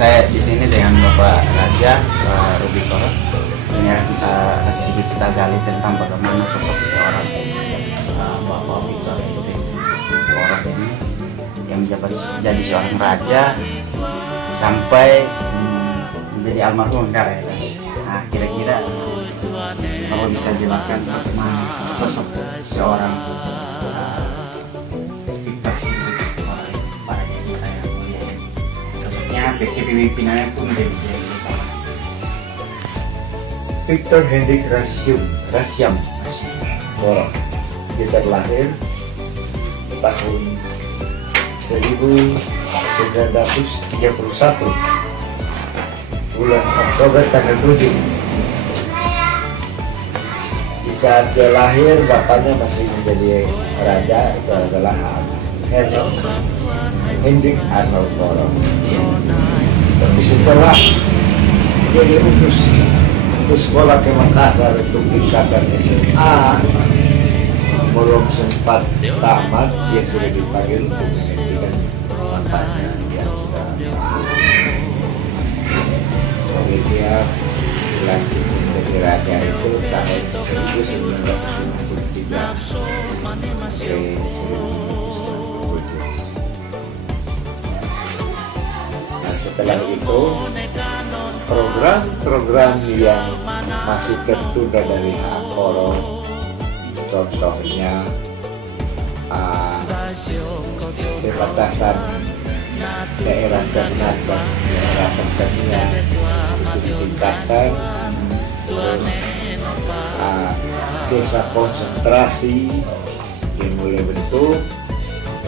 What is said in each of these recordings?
Saya di sini dengan Bapak Raja Ruby Koro. Ini sedikit kita gali tentang bagaimana sosok seorang Bapak Victor Ruby Koro ini yang jadi seorang raja sampai menjadi almarhum ya. Nah, kira-kira Bapak bisa jelaskan bagaimana sosok seorang kepemimpinannya itu menjadi Victor Hendrik Rasyam Koro. Dia terlahir tahun 1931 bulan Oktober tanggal 7. Di saat dia lahir, bapaknya masih menjadi raja, itu adalah Hendrik Arnold Koro. Tapi setelah jadi utus sekolah ke Makassar untuk tingkatan SMA, belum sempat tamat, dia sudah dipanggil untuk menggantikan bapaknya yang sudah jadi dia lanjut menjadi raja itu tahun 1953 sampai 1957. Setelah itu program-program yang masih tertunda dari hak Koro, contohnya pembatasan daerah ternak dan daerah pertanian itu ditingkatkan, terus desa konsentrasi dimulai bentuk,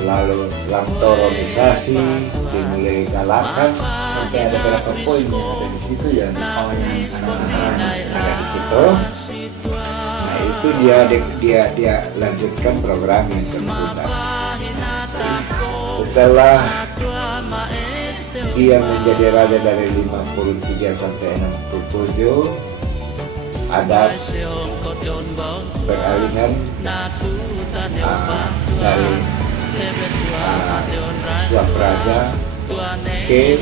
lalu lantoronisasi dimulai galakan, sampai ada beberapa poin yang ada di situ ya, ada di situ. Nah itu dia lanjutkan program yang tertunda. Setelah dia menjadi raja dari 53 sampai 67, ada peralihan dari swapraja ke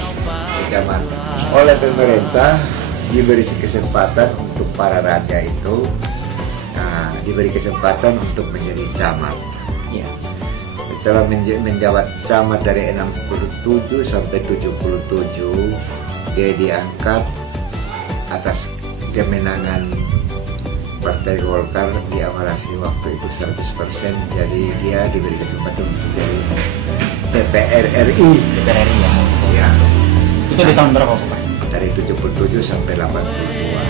kecamatan. Oleh pemerintah diberi kesempatan untuk para raja itu diberi kesempatan untuk menjadi camat. ya. Setelah menjabat camat dari 67 sampai 77, dia diangkat atas kemenangan Partai Golkar di Amarasi waktu itu 100%, jadi dia diberi kesempatan untuk jadi DPR RI. DPR RI ya. Ya. Itu di tahun berapa Pak? Dari 77 sampai 82.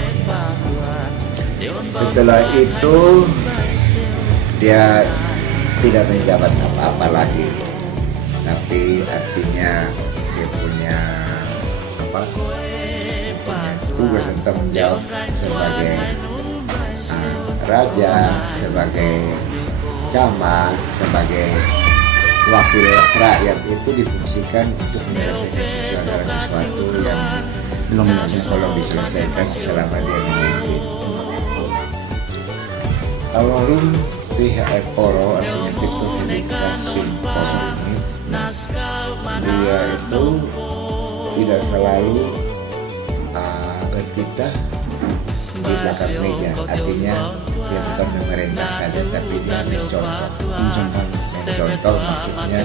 Setelah itu dia tidak menjabat apa-apa lagi, tapi artinya dia punya tugas dan tanggung jawab sebagai raja, sebagai camat, sebagai wakil rakyat itu difungsikan untuk menyelesaikan sesuatu yang belum diselesaikan selama dia memimpin. Almarhum pihak Koro, artinya Victor Hendrik Rasyam Koro ini, dia itu tidak selalu bertitah di belakang meja, artinya dia bukan memerintah saja, tapi dia mencontoh maksudnya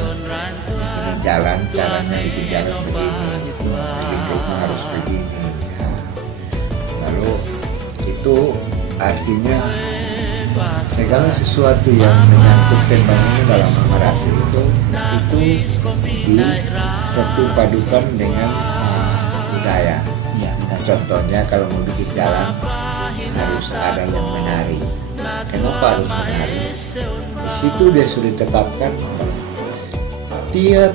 ini jalan, caranya bikin jalan begini, bikin rumah harus begini. Lalu itu artinya segala sesuatu yang menyangkut pembangunan dalam Amarasi itu disatu padukan dengan budaya. Ya, Contohnya kalau mau bikin jalan harus ada yang menari. Kenapa harus menari? Di situ dia sudah tetapkan tiap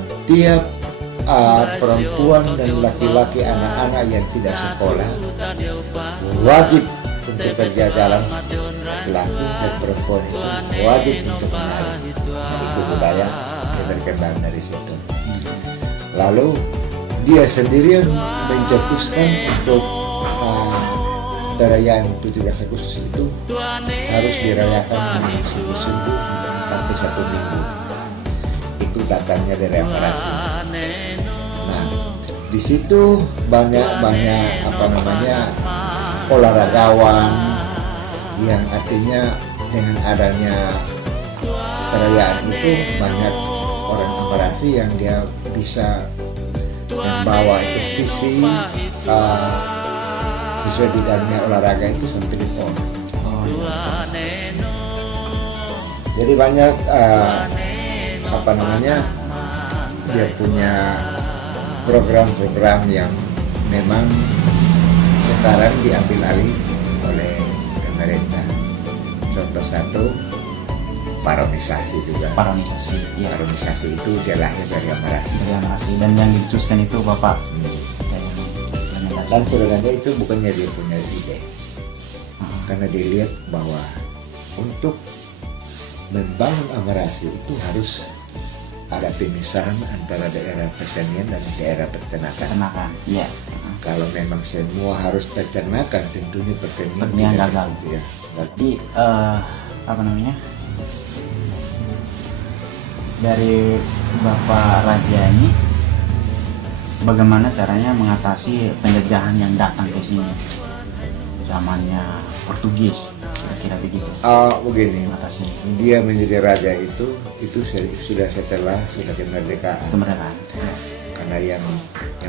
perempuan dan laki-laki, anak-anak yang tidak sekolah wajib untuk kerja jalan, laki dan perempuan itu wajib untuk menari. Itu budaya yang berkembang dari situ. Lalu dia sendiri mencetuskan untuk perayaan 17 Agustus itu harus dirayakan dengan sungguh-sungguh sampai 1 minggu. Itu datangnya dari Amarasi. Nah, Di situ banyak olahragawan yang artinya dengan adanya perayaan itu banyak orang Ambarasi yang dia bisa membawa itu visi sesuai bidangnya olahraga itu sampai di PON. Jadi banyak dia punya program-program yang memang sekarang diambil alih oleh pemerintah. Contoh satu, paronisasi juga. Paronisasi, ya. Paronisasi itu dia lahir dari Ambarasi. Dari Ambarasi, dan yang dicetuskan itu Bapak. Dan sebenarnya itu bukannya dia punya ide, karena dilihat bahwa untuk membangun Ambarasi itu harus ada pemisahan antara daerah pertanian dan daerah peternakan. Ya. Kalau memang semua harus peternakan, tentunya pertanian gagal. Ya. Jadi dari Bapak Raja ini, bagaimana caranya mengatasi penjajahan yang datang ke sini zamannya Portugis, kira-kira begitu? Begini, Mengatasi dia menjadi raja itu sudah setelah kemerdekaan. Karena yang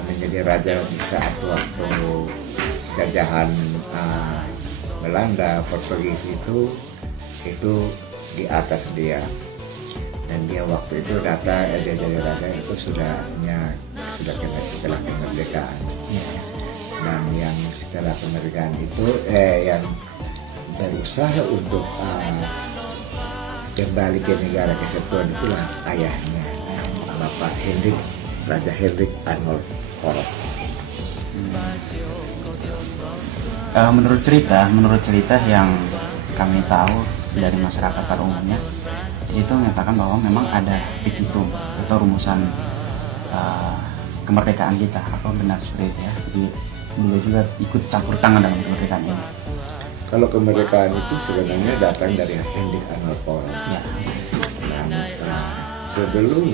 menjadi raja di saat waktu jajahan Belanda, Portugis itu di atas dia, dan dia waktu itu dia jadi raja itu sudah setelah kemerdekaan. Dan yang setelah kemerdekaan itu yang berusaha untuk kembali ke negara kesatuan itulah ayahnya, Bapak Raja Hendrik Arnold Korot. Menurut cerita yang kami tahu dari masyarakat pada umumnya, itu menyatakan bahwa memang ada petitum atau rumusan kemerdekaan kita. Apa benar seperti itu ya? Jadi beliau juga ikut campur tangan dalam kemerdekaan ini. Kalau kemerdekaan itu sebenarnya datang dari Hendrik Arnold Korot. Ya. Dan sebelum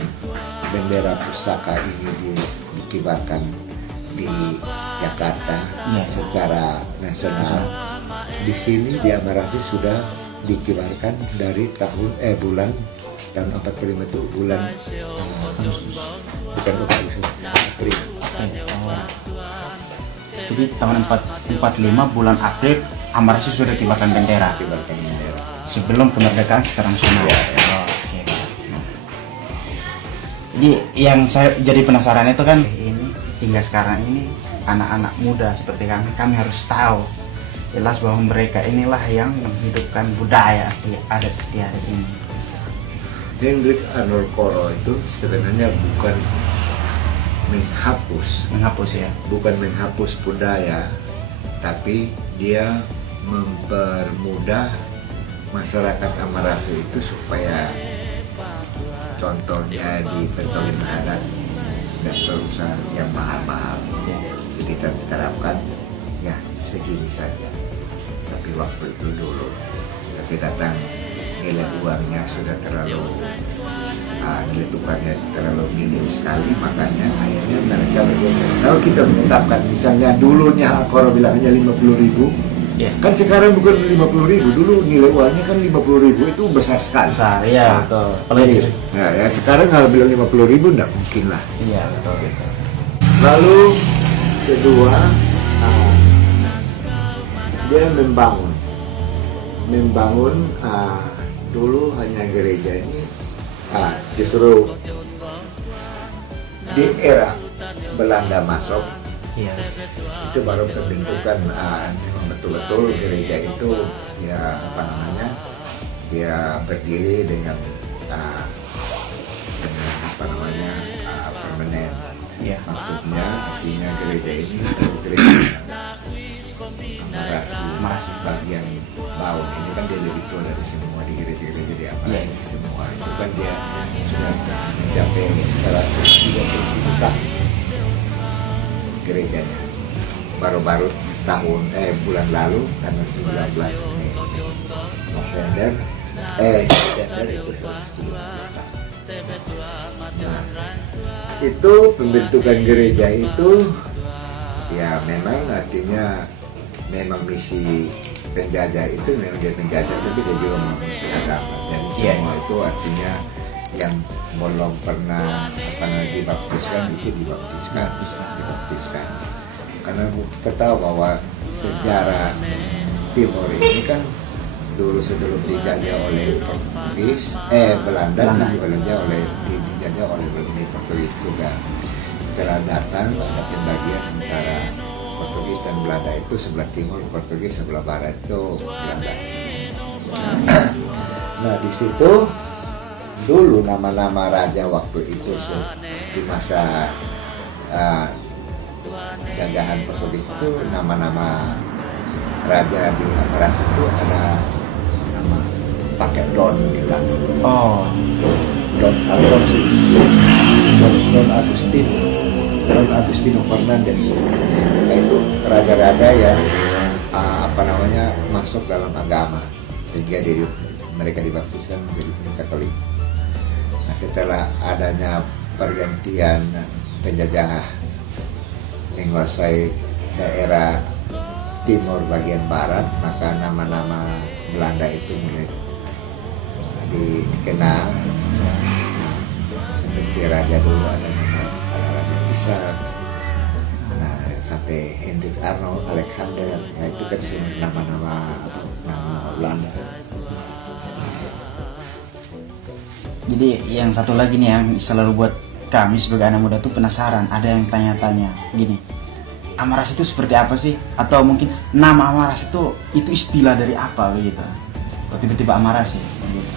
bendera pusaka ini dikibarkan di Jakarta secara nasional, di sini di Ambarasi sudah dikibarkan dari tahun 45 itu bulan bukan Agustus, April. Jadi tahun 45 bulan April Ambarasi sudah dikibarkan bendera. Sebelum kemerdekaan secara nasional. Jadi yang saya jadi penasaran itu kan ini hingga sekarang ini anak-anak muda seperti kami harus tahu jelas bahwa mereka inilah yang menghidupkan budaya adat istiadat ini. Hendrik Arnold Korot itu sebenarnya bukan menghapus budaya, tapi dia mempermudah masyarakat Ambarasi itu supaya contohnya di perkawinan adat dan perusahaan yang mahal-mahal, jadi diterapkan ya segini saja. Tapi waktu itu dulu datang nilai uangnya sudah terlalu nilai tukarnya terlalu minim sekali, makanya akhirnya mereka bergeser. Kalau kita menetapkan misalnya dulunya Korot bilang hanya 50.000, kan sekarang bukan 50.000, dulu nilai uangnya kan 50.000 itu besar sekali. Besar, iya betul. Apalagi ya sekarang kalau bilang 50.000 enggak mungkin lah. Iya betul. Lalu kedua, dia membangun dulu hanya gereja ini, justru di era Belanda masuk, itu baru terbentukkan betul-betul gereja itu dia berdiri dengan permanen. Maksudnya artinya gereja ini gereja Ambarasi bagian bawah ini kan dia lebih tua dari semua di gereja-gereja di Ambarasi. Semua itu kan dia sudah mencapai 130 juta gerejanya. Baru-baru bulan lalu tanggal 19 November itu 130 juta. Nah, itu pembentukan gereja itu ya memang artinya memang misi penjajah itu memang dia penjajah, tapi dia juga misi agama. Dan semua itu artinya yang belum pernah dibaptiskan itu dibaptiskan. Karena kita tahu bahwa sejarah Timur ini kan dulu sebelum dijajah oleh Portugis, Belanda dijajah oleh Portugis juga. Setelah datang ada pembagian antara Portugis dan Belanda, itu sebelah timur Portugis, sebelah barat itu Belanda. Nah di situ dulu nama-nama raja waktu itu di masa jajahan Portugis itu nama-nama raja di Amaras itu ada nama pakai Don di belakang. Don Agustino Fernandes. Nah, itu raja-raja yang masuk dalam agama, sehingga mereka dibaptiskan menjadi Katolik. Nah, setelah adanya pergantian penjajah menguasai daerah timur bagian barat, maka nama-nama Belanda itu mulai dikenal. Seperti raja dulu ada Raja Ishak, nah sampai Hendrik Arnold, Alexander, ya itu kan nama Belanda. Jadi yang satu lagi nih yang selalu buat kami sebagai anak muda tuh penasaran, ada yang tanya-tanya gini, Amaras itu seperti apa sih? Atau mungkin nama Amaras itu istilah dari apa begitu? Kok tiba-tiba Amaras sih? Begitu.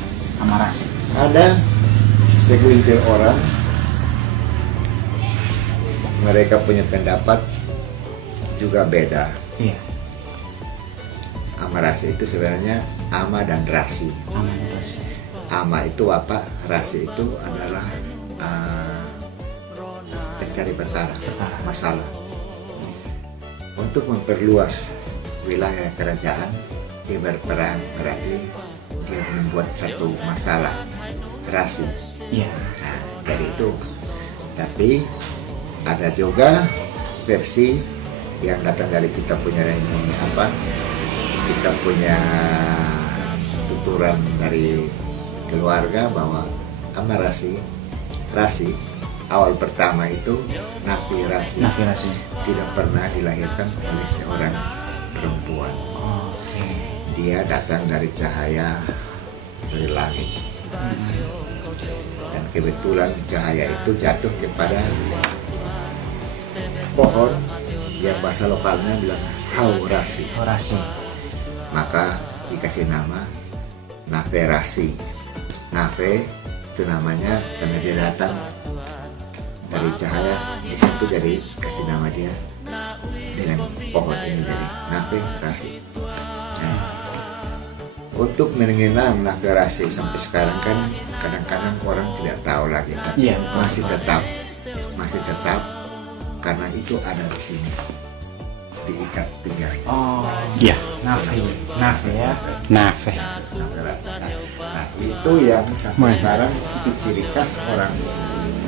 Amaras. Ada segelintir orang, mereka punya pendapat juga beda. Iya. Amaras itu sebenarnya ama dan rasi. Ama dan rasi. Ama itu apa? Rasi itu adalah pencari perkara, masalah. Untuk memperluas wilayah kerajaan, dia berperang, berarti dia membuat satu masalah, rasi. Iya. Nah, dari itu. Tapi ada juga versi yang datang dari kita punya kita punya tuturan dari keluarga bahwa ama rasi awal pertama itu Nafi Rasi tidak pernah dilahirkan oleh seorang perempuan. Dia datang dari cahaya dari langit, dan kebetulan cahaya itu jatuh kepada pohon yang bahasa lokalnya bilang haurasi. Maka dikasih nama Naferasi. Nafe itu namanya karena dia datang dari cahaya, di situ jadi kasih nama dia dengan pohon ini jadi Naferasi. Nah, untuk mengenang Naferasi sampai sekarang kan kadang-kadang orang tidak tahu lagi, tapi masih tetap karena itu ada di sini diikat pinggang. Iya. Nafe ya. Nafe. Nah itu yang sampai sekarang itu ciri khas orang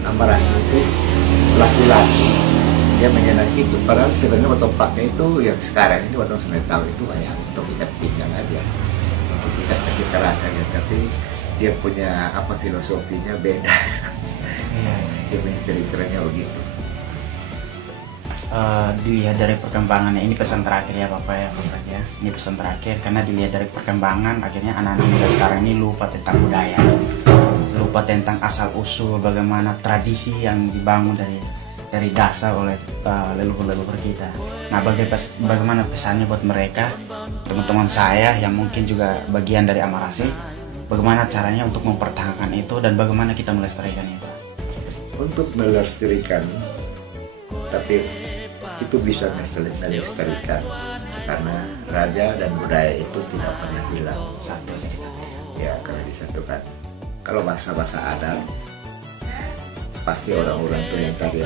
Amaras itu laki-laki. Dia mengenal itu. Padahal sebenarnya waktu pakai itu yang sekarang ini waktu saya tahu itu ya untuk ikat pinggang aja, untuk ikat kasih keras aja. Tapi dia punya filosofinya beda. Dia menceritakannya begitu. Dilihat dari perkembangannya, ini pesan terakhir ya Bapak ya, ini pesan terakhir karena dilihat dari perkembangan akhirnya anak-anak muda sekarang ini lupa tentang budaya, lupa tentang asal usul bagaimana tradisi yang dibangun dari dasar oleh leluhur-leluhur kita. Nah bagaimana pesannya buat mereka, teman-teman saya yang mungkin juga bagian dari Amarasi, bagaimana caranya untuk mempertahankan itu dan bagaimana kita melestarikan itu? Untuk melestarikan, tapi itu bisa melestarikan karena raja dan budaya itu tidak pernah hilang. Satu ya, karena disatukan. Kalau bahasa adat pasti orang-orang tuh yang tadi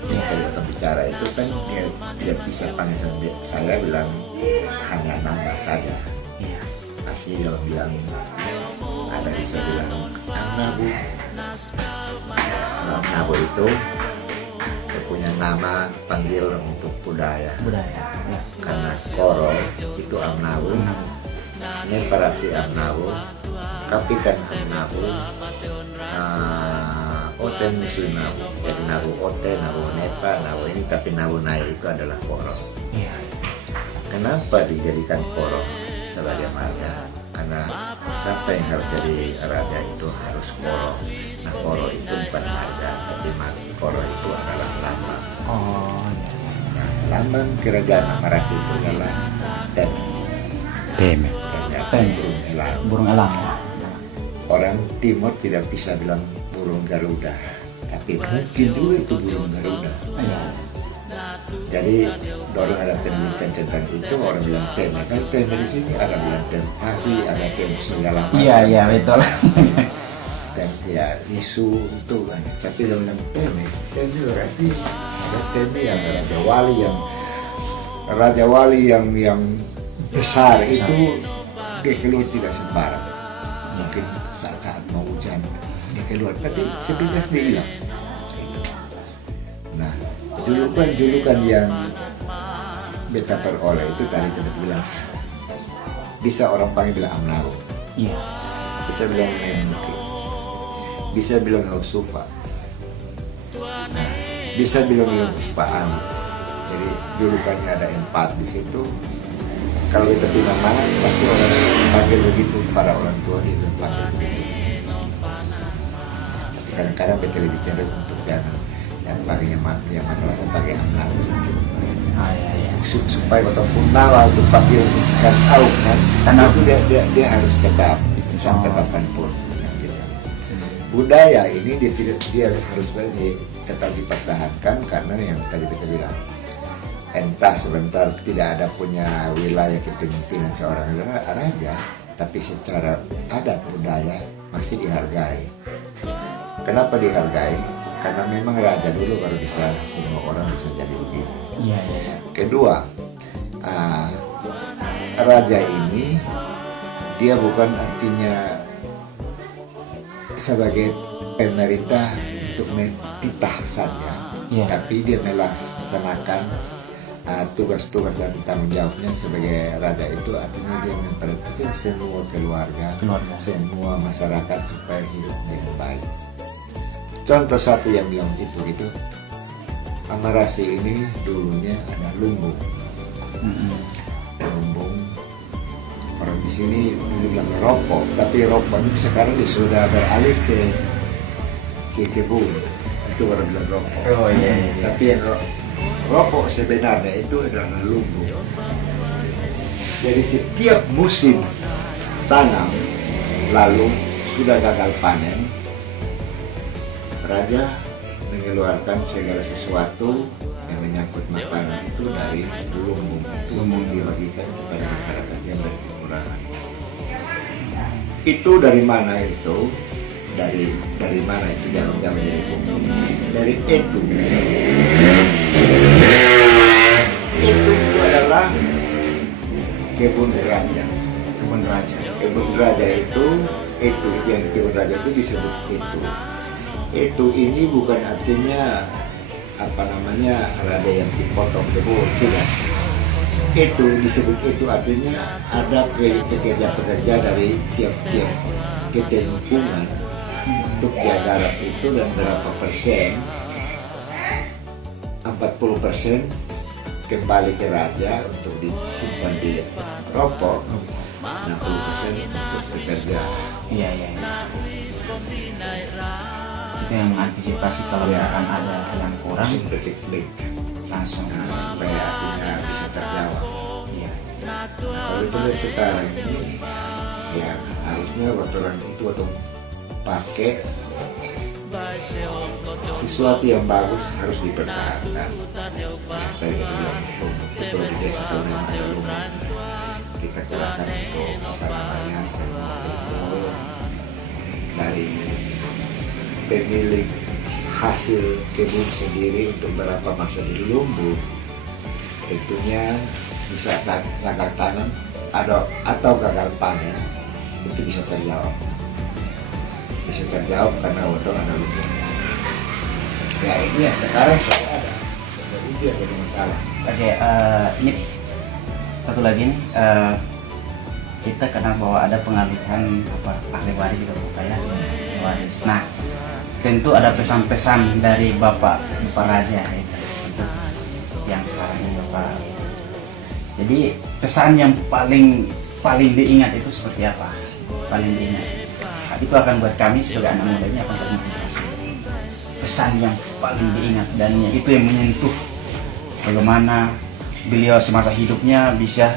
kita bicara itu kan dia tidak bisa panggil saya bilang hanya nama saja. Pasti kalau bilang ada bisa bilang Anabu, Amnabu itu punya nama panggil untuk budaya. Budaya. Ya. Karena koro itu amnabu, ini parasi amnabu, kapikan amnabu, ote musuh nabu. Jadi nabu ote, nabu nepa, nabu ini, tapi nabu naik itu adalah koro. Iya. Kenapa dijadikan koro sebagai marga? Karena siapa yang harus jadi raja itu harus koro. Nah, koro itu bukan marga, tapi koro itu adalah lambang. Oh. Iya. Nah, lambang kerajaan Amarasi itu adalah tem. Tem. Tem burung elang. Burung elang ya. Orang timur tidak bisa bilang burung Garuda, tapi mungkin juga itu burung Garuda. Iya. Jadi orang ada penelitian tentang itu, orang bilang tem. Kan tem di sini ada bilang tem tapi ada tem segala macam. Iya, iya, betul. Tem ya isu itu kan. Tapi dalam tem itu berarti ada tem yang raja wali yang besar itu dia keluar tidak sembarang. Mungkin saat-saat mau hujan dia keluar, tapi sepintas dia hilang. Itu. Nah, julukan yang beta peroleh itu tadi kita bilang, bisa orang panggil bilang Amnaru, Iya. bisa bilang Memuki, bisa bilang Hausufa, nah, bisa bilang Uspaan. Jadi julukannya ada 4 di situ. Kalau kita bilang mana, pasti orang panggil begitu, para orang tua dia panggil begitu. Tapi kadang-kadang beta lebih cenderung untuk jangan yang masyarakat pakai Amnaru saja. Oh, iya, iya. Supaya ataupun nawa untuk pakai kan tahu kan, karena itu dia harus tetap itu sampai kapanpun. Gitu. Budaya ini dia harus tetap dipertahankan karena yang tadi kita bilang, entah sebentar tidak ada punya wilayah kepemimpinan seorang raja, tapi secara adat budaya masih dihargai. Kenapa dihargai? Karena memang raja dulu baru bisa, semua orang bisa jadi begitu. Iya, iya. Kedua, raja ini dia bukan artinya sebagai pemerintah untuk mentitah saja, Iya. tapi dia melaksanakan tugas-tugas dan tanggung jawabnya sebagai raja itu artinya dia memperhatikan semua keluarga, semua masyarakat supaya hidup dengan baik. Contoh satu yang bilang gitu, Amarasi ini dulunya ada lumbung. Lumbung, orang di sini dulu bilang rokok, tapi rokok ini sekarang sudah beralih ke kebun. Itu orang bilang rokok. Oh, iya, iya. Tapi yang rokok sebenarnya itu adalah lumbung. Jadi setiap musim tanam lalu sudah gagal panen, raja mengeluarkan segala sesuatu yang menyangkut makanan itu dari lumbung. Lumbung dibagikan kepada masyarakat yang berkekurangan. Itu dari mana itu? Dari mana itu jangan dari lumbung? Dari itu. Itu adalah kebun raja. Kebun raja. Kebun raja itu yang kebun raja itu disebut itu. Itu ini bukan artinya raja yang dipotong kebun, tidak. Itu disebut itu artinya ada pekerja-pekerja dari tiap-tiap ketempungan untuk dia garap itu, dan berapa persen, 40% kembali ke raja untuk disimpan di rokok, 60% untuk bekerja. Iya, iya, iya. Itu yang antisipasi kalau misalkan ada yang kurang Klik langsung. supaya artinya bisa terjawab. Iya. Kalau itu lihat sekarang ini, ya harusnya kotoran itu atau pakai sesuatu yang bagus harus dipertahankan. Tadi kita bilang itu di desa kalau memang ada lumbung, kita kerahkan untuk semua kumpul dari pemilik hasil kebun sendiri untuk berapa masuk di lumbung. Tentunya bisa saat gagal tanam atau gagal panen itu bisa terjawab. bisa terjawab karena otong ada lupa. Ya ini ya sekarang sudah ada. Jadi itu yang jadi masalah. Oke, ini satu lagi nih, kita kenal bahwa ada pengalihan ahli waris gitu kayak waris. Nah, tentu ada pesan-pesan dari Bapak Raja itu untuk yang sekarang ini Bapak. Jadi pesan yang paling diingat itu seperti apa? Paling diingat. Nah, itu akan buat kami sebagai anak muda ini akan termotivasi. Pesan yang paling diingat dan itu yang menyentuh bagaimana beliau semasa hidupnya bisa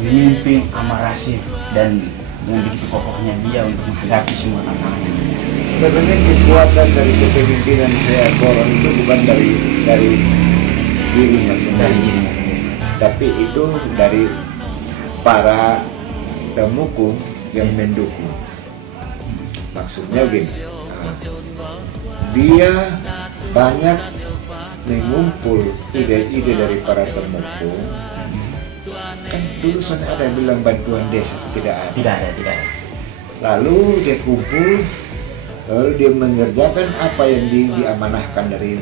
memimpin Amarasi dan yang begitu kokohnya dia untuk menghadapi semua tantangan ini. Sebenarnya kekuatan dari kepemimpinan Koron itu bukan dari dirinya sendiri, tapi itu dari para pendukung yang mendukung. Maksudnya gini, dia banyak mengumpul ide-ide dari para pendukung. Kan dulu sana ada yang bilang bantuan desa tidak ada. Tidak ada. Lalu dia kumpul, lalu dia mengerjakan apa yang diamanahkan dari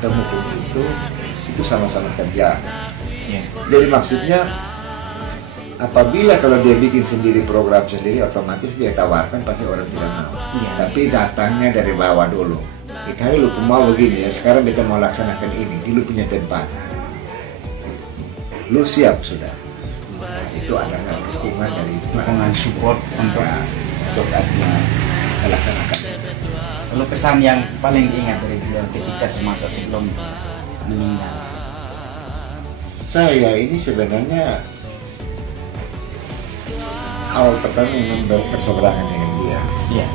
temukung itu sama-sama kerja. Jadi maksudnya apabila kalau dia bikin sendiri program sendiri, otomatis dia tawarkan pasti orang tidak mau. Tapi datangnya dari bawah dulu. Kita lu mau begini ya, sekarang kita mau laksanakan ini, dulu punya tempat. Lu siap sudah. Itu adalah dukungan dari support untuk melaksanakan. Lalu pesan yang paling diingat dari beliau ketika semasa sebelum meninggal. Saya ini sebenarnya awal pertama memang berseberangan dengan dia. Iya.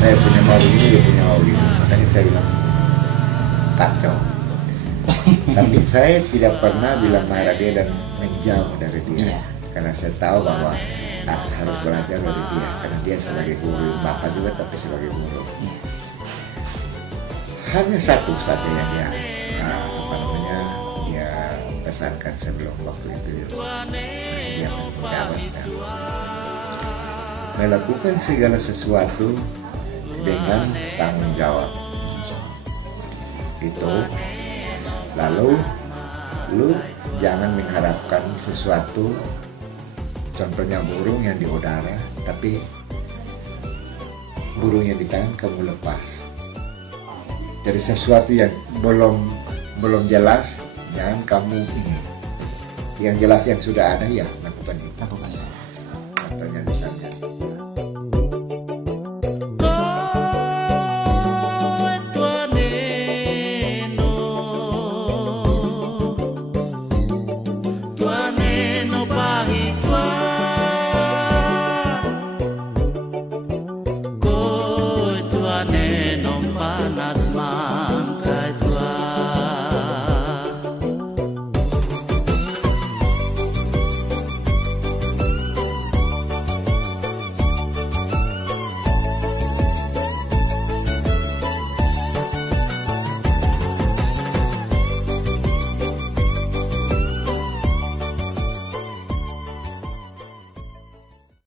Saya punya mau ini, dia punya mau ini. Makanya saya bilang kacau. Tapi saya tidak pernah bilang marah dia dan menjauh dari dia. Karena saya tahu bahwa aku harus belajar dari dia. Karena dia sebagai guru, bapak juga tapi sebagai guru. Hanya satu saja yang dia dia pesankan sebelum waktu itu masih dia menjabat dan melakukan segala sesuatu dengan tanggung jawab. Itu lalu lu jangan mengharapkan sesuatu, contohnya burung yang di udara tapi burungnya di tangan kamu lepas. Jadi sesuatu yang belum jelas jangan kamu ini. Yang jelas yang sudah ada ya